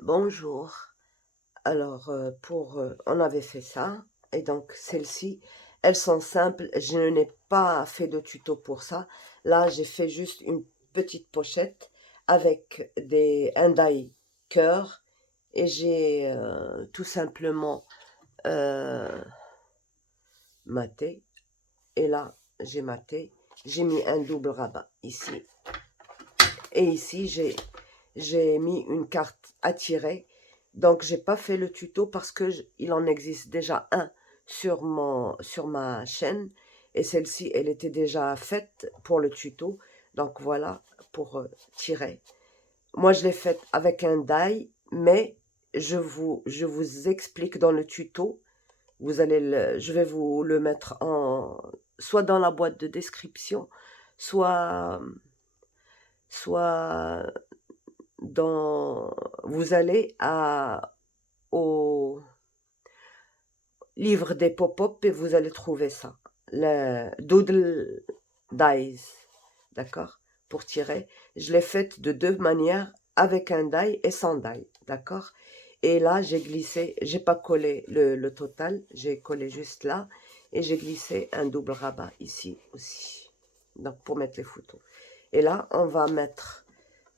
Bonjour. Alors, on avait fait ça, et donc celles-ci, elles sont simples. Je n'ai pas fait de tuto pour ça. Là, j'ai fait juste une petite pochette avec un die cœur, et j'ai tout simplement euh, maté. Et là, j'ai maté. J'ai mis un double rabat ici. Et ici, j'ai mis une carte à tirer. Donc, j'ai pas fait le tuto parce que il en existe déjà un sur ma chaîne. Et celle-ci, elle était déjà faite pour le tuto. Donc, voilà, pour tirer. Moi, je l'ai faite avec un die, mais je vous explique dans le tuto. Je vais vous le mettre soit dans la boîte de description, soit, soit vous allez au livre des pop-up et vous allez trouver ça. Le Doodle Dies, d'accord? Pour tirer. Je l'ai faite de deux manières, avec un die et sans die, d'accord? Et là, j'ai glissé, j'ai pas collé le total, j'ai collé juste là, et j'ai glissé un double rabat ici aussi, donc pour mettre les photos. Et là, on va mettre.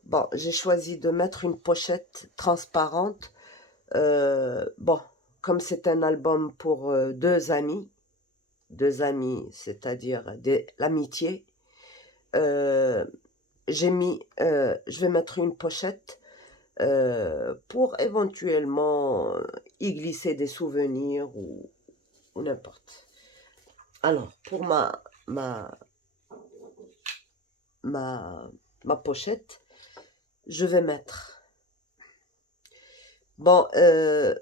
Bon, j'ai choisi de mettre une pochette transparente. Bon, comme c'est un album pour deux amis, c'est-à-dire l'amitié, je vais mettre une pochette pour éventuellement y glisser des souvenirs ou n'importe. Alors, pour ma, ma pochette, je vais mettre. Bon, je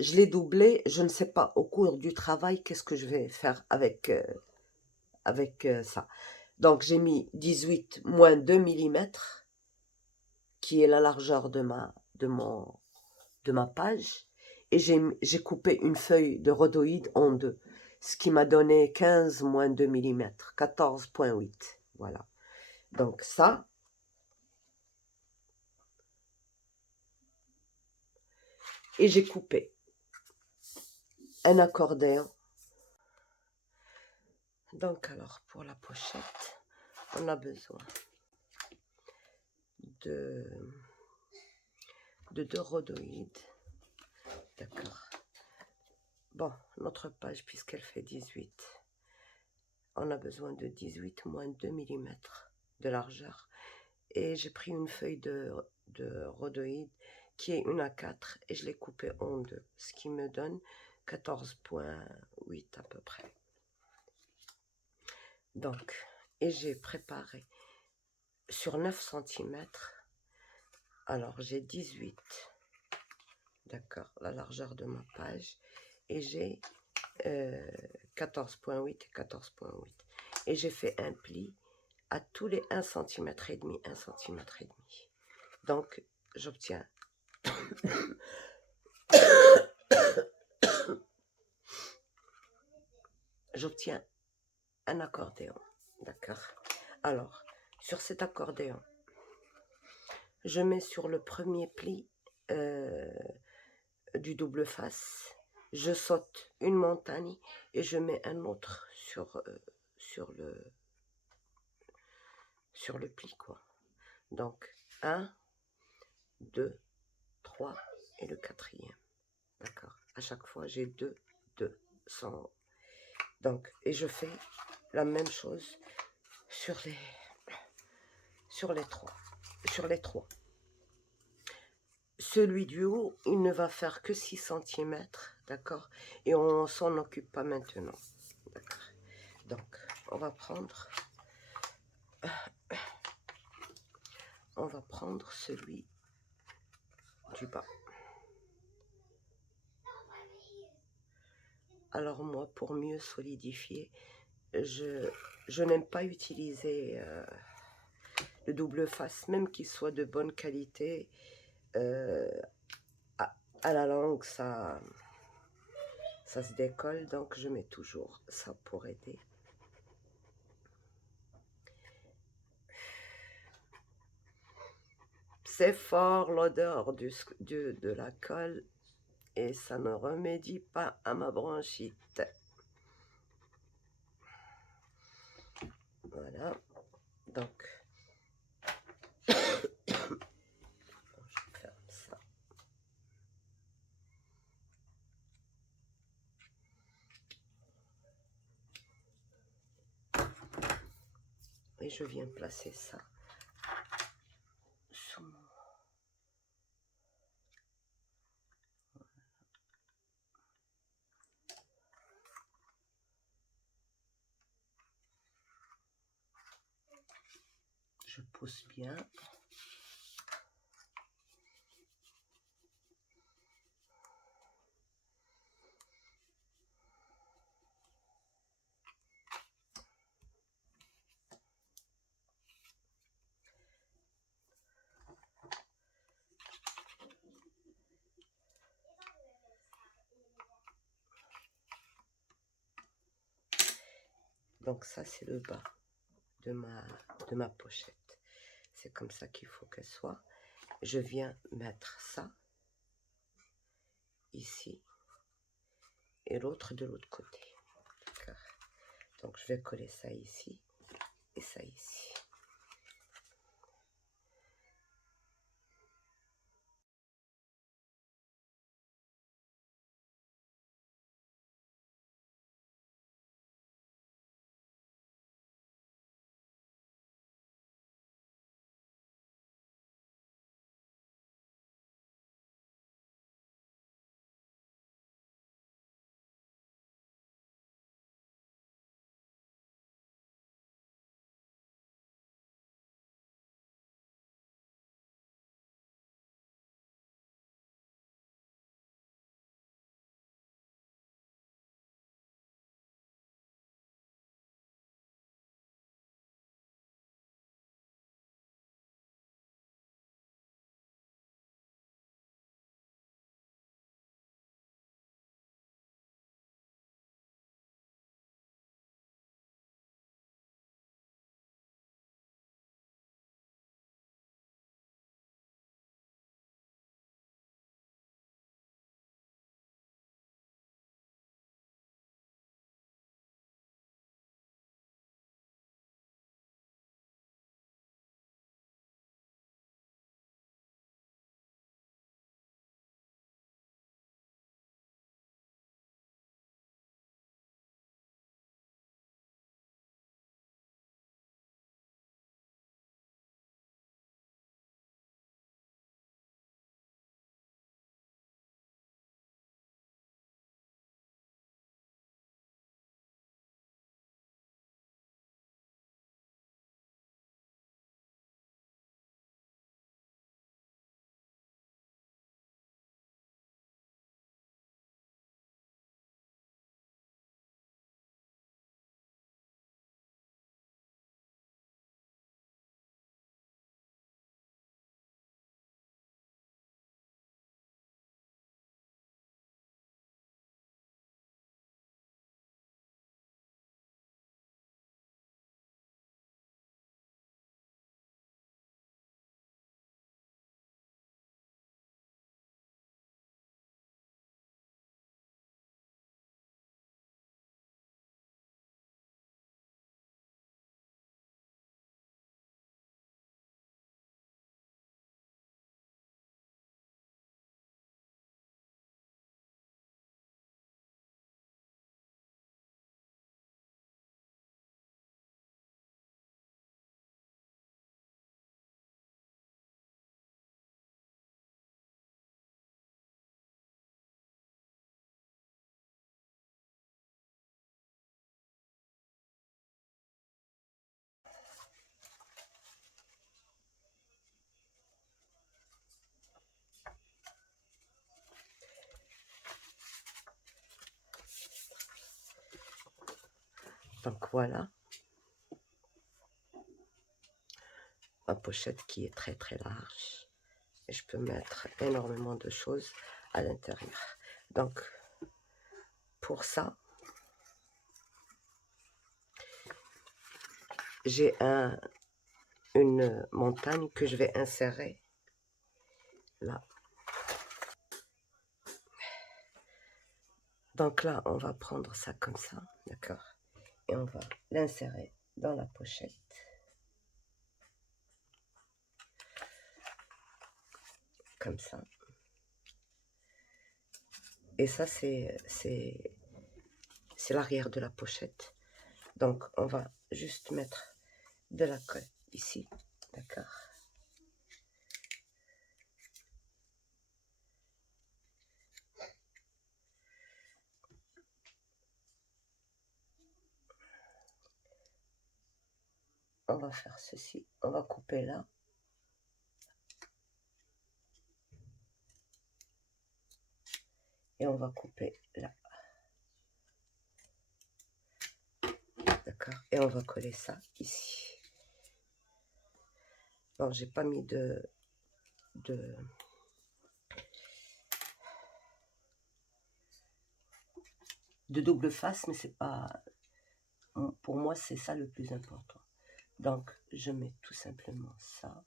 l'ai doublé, je ne sais pas au cours du travail qu'est-ce que je vais faire avec ça. Donc j'ai mis 18 moins 2 millimètres, qui est la largeur de ma page, et j'ai coupé une feuille de rhodoïde en deux, ce qui m'a donné 15 moins 2 millimètres, 14,8. Voilà. Donc ça, et j'ai coupé un accordéon. Donc alors, pour la pochette, on a besoin de deux rhodoïdes. D'accord. Bon, notre page, puisqu'elle fait 18, on a besoin de 18 moins 2 millimètres de largeur. Et j'ai pris une feuille de rhodoïde qui est 1 à 4 et je l'ai coupée en deux, ce qui me donne 14,8 à peu près. Donc, et j'ai préparé sur 9 cm. Alors, j'ai 18, d'accord, la largeur de ma page, et j'ai 14,8 et 14,8. Et j'ai fait un pli à tous les 1,5 cm, 1,5 cm. Donc, j'obtiens un accordéon. D'accord. Alors, sur cet accordéon, je mets sur le premier pli du double face, je saute une montagne et je mets un autre sur le pli, quoi. Donc, 1, 2, 3 et le quatrième. D'accord. À chaque fois, j'ai 2, 2, sans. Donc, et je fais la même chose sur les trois. Sur les trois. Celui du haut, il ne va faire que 6 cm, d'accord? Et on s'en occupe pas maintenant. D'accord. Donc, on va prendre celui du bas. Alors moi, pour mieux solidifier, je n'aime pas utiliser le double face, même qu'il soit de bonne qualité. À la langue, ça se décolle, donc je mets toujours ça pour aider. c'est fort l'odeur de la colle et ça ne remédie pas à ma bronchite. Voilà, donc je ferme ça. Et je viens placer ça sous mon... Je pousse bien. Donc ça, c'est le bas de ma pochette. C'est comme ça qu'il faut qu'elle soit. Je viens mettre ça ici et l'autre de l'autre côté. Donc je vais coller ça ici et ça ici. Donc voilà ma pochette qui est très très large et je peux mettre énormément de choses à l'intérieur. Donc pour ça, j'ai une montagne que je vais insérer là. Donc là, on va prendre ça comme ça, d'accord? Et on va l'insérer dans la pochette. Comme ça. Et ça, c'est l'arrière de la pochette. Donc, on va juste mettre de la colle ici, d'accord? On va faire ceci, on va couper là. Et on va couper là. D'accord? Et on va coller ça ici. Bon, j'ai pas mis de double face, mais c'est pas... Pour moi, c'est ça le plus important. Donc, je mets tout simplement ça.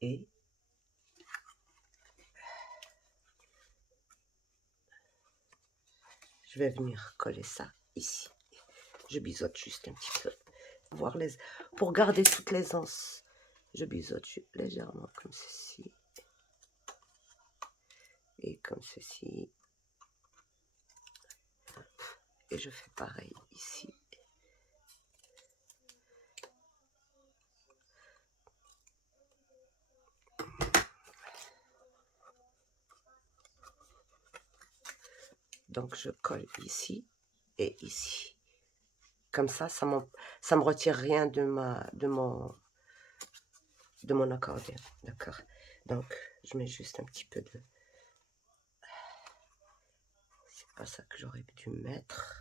Et je vais venir coller ça ici. Je biseaute juste un petit peu. Pour garder toute l'aisance, je biseaute légèrement comme ceci. Et comme ceci. Et je fais pareil ici. Donc je colle ici et ici. Comme ça me retire rien de mon accordéon. D'accord? Donc je mets juste un petit peu de... C'est pas ça que j'aurais dû mettre.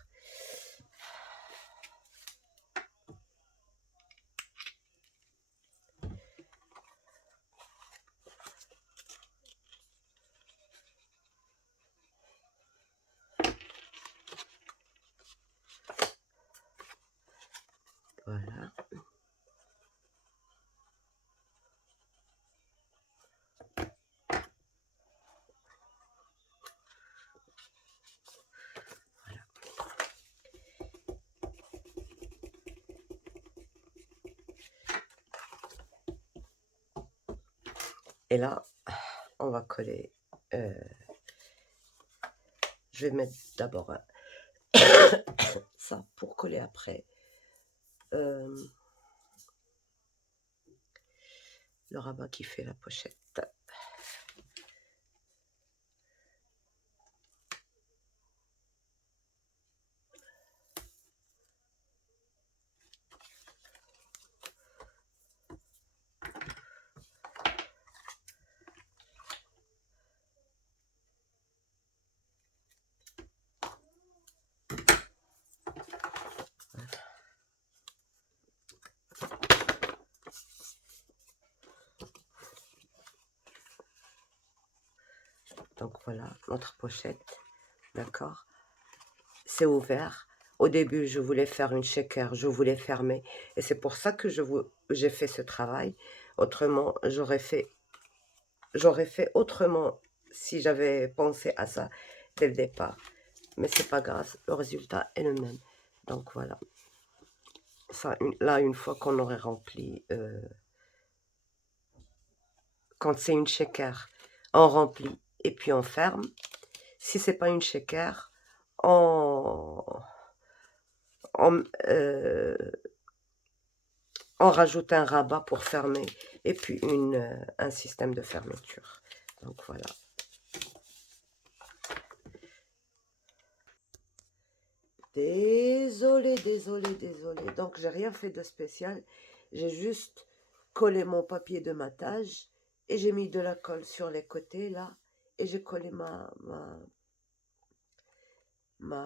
Voilà. Et là, on va coller... je vais mettre d'abord ça pour coller après le rabat qui fait la pochette. Donc voilà notre pochette, d'accord? C'est ouvert. Au début, je voulais faire une shaker, je voulais fermer. Et c'est pour ça que j'ai fait ce travail. Autrement, j'aurais fait autrement si j'avais pensé à ça dès le départ. Mais c'est pas grave, le résultat est le même. Donc voilà. Ça, là, une fois qu'on aurait rempli... quand c'est une shaker, on remplit et puis on ferme. Si c'est pas une shaker, on rajoute un rabat pour fermer et puis un système de fermeture. Donc voilà. Désolée. Donc j'ai rien fait de spécial. J'ai juste collé mon papier de matage et j'ai mis de la colle sur les côtés là. Et j'ai collé ma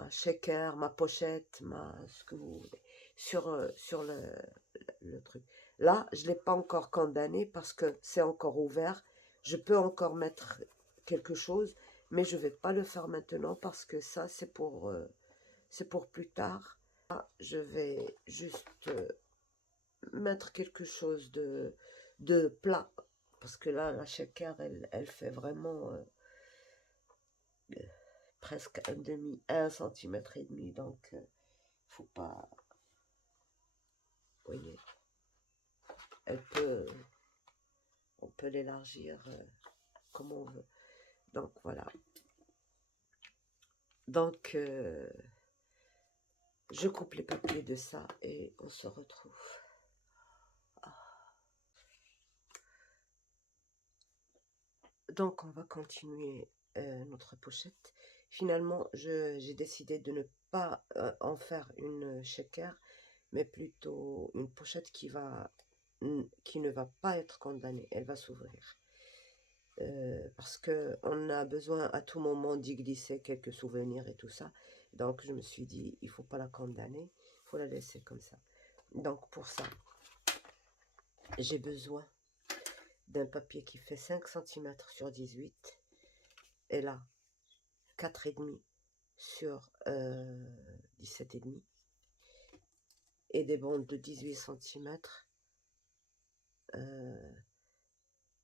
shaker, ma pochette, ce que vous voulez, sur le truc. Là, je ne l'ai pas encore condamné parce que c'est encore ouvert. Je peux encore mettre quelque chose, mais je ne vais pas le faire maintenant parce que ça, c'est pour plus tard. Là, je vais juste mettre quelque chose de plat. Parce que là, la shaker, elle fait vraiment presque un centimètre et demi. Donc, faut pas... Vous voyez, on peut l'élargir comme on veut. Donc, voilà. Donc, je coupe les papiers de ça et on se retrouve. Donc, on va continuer notre pochette. Finalement, j'ai décidé de ne pas en faire une shaker, mais plutôt une pochette qui ne va pas être condamnée. Elle va s'ouvrir. Parce qu'on a besoin à tout moment d'y glisser quelques souvenirs et tout ça. Donc, je me suis dit, il ne faut pas la condamner, il faut la laisser comme ça. Donc, pour ça, j'ai besoin d'un papier qui fait 5 cm sur 18. Et là, 4,5 sur 17,5. Et des bandes de 18 cm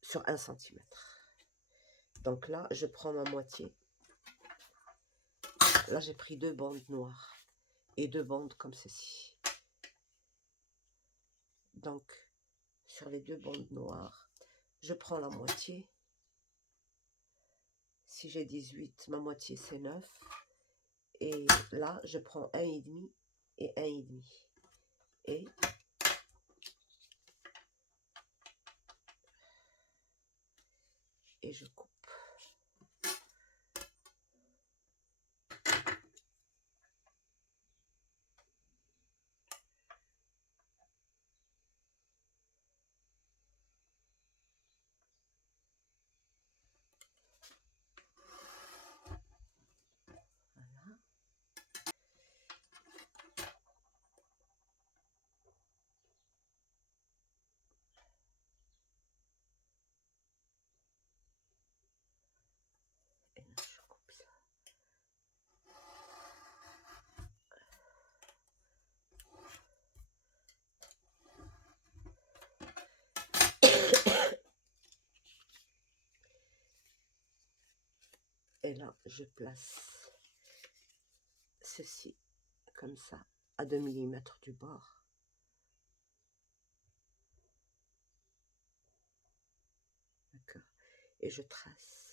sur 1 cm. Donc là, je prends ma moitié. Là, j'ai pris 2 bandes noires et 2 bandes comme ceci. Donc, sur les 2 bandes noires, je prends la moitié. Si j'ai 18, ma moitié c'est 9. Et là, je prends 1,5 et 1,5. Et je coupe. Voilà. Et là, je coupe ça. Et là, je place ceci comme ça, à 2 mm du bord. D'accord. Et je trace.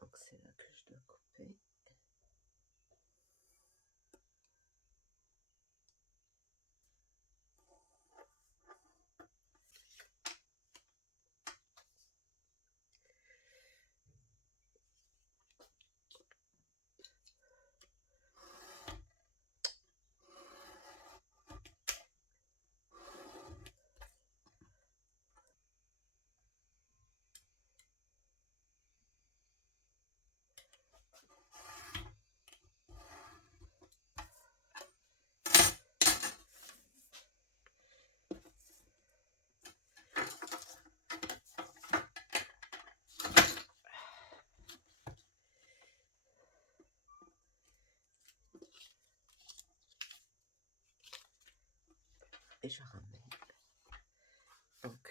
Donc c'est là que je dois couper. Et je ramène. Donc,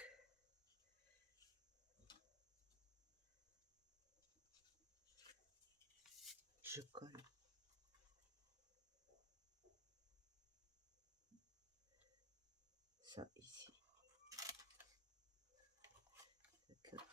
je colle. ça ici. D'accord.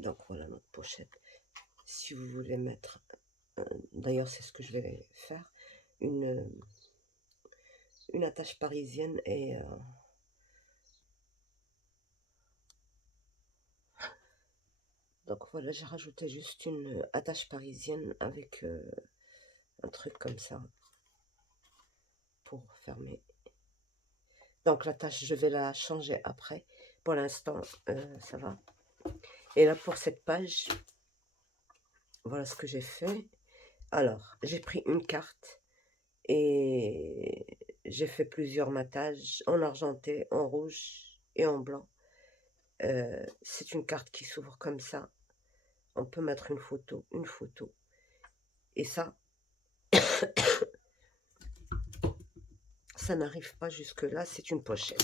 Donc voilà notre pochette. Si vous voulez mettre, d'ailleurs c'est ce que je vais faire, une attache parisienne et donc voilà, j'ai rajouté juste une attache parisienne avec un truc comme ça pour fermer. Donc l'attache, je vais la changer après. Pour l'instant, ça va. Et là, pour cette page, voilà ce que j'ai fait. Alors, j'ai pris une carte et j'ai fait plusieurs matages en argenté, en rouge et en blanc. C'est une carte qui s'ouvre comme ça. On peut mettre une photo. Et ça, ça n'arrive pas jusque là, c'est une pochette.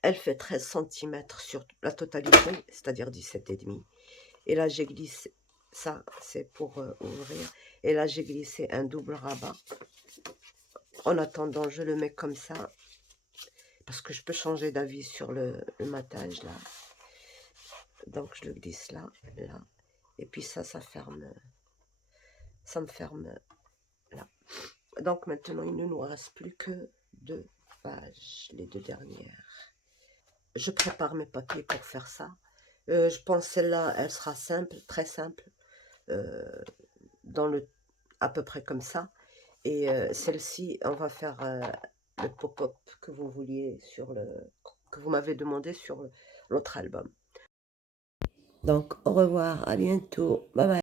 Elle fait 13 cm sur la totalité, c'est-à-dire 17,5. Et là, j'ai glissé, ça c'est pour ouvrir. Et là, j'ai glissé un double rabat. En attendant, je le mets comme ça, parce que je peux changer d'avis sur le matage, là. Donc, je le glisse là, là. Et puis ça ferme, ça me ferme là. Donc, maintenant, il ne nous reste plus que 2 pages, les 2 dernières. Je prépare mes papiers pour faire ça. Je pense celle-là, elle sera simple, très simple, à peu près comme ça. Et celle-ci, on va faire le pop-up que vous vouliez que vous m'avez demandé sur l'autre album. Donc, au revoir, à bientôt, bye bye.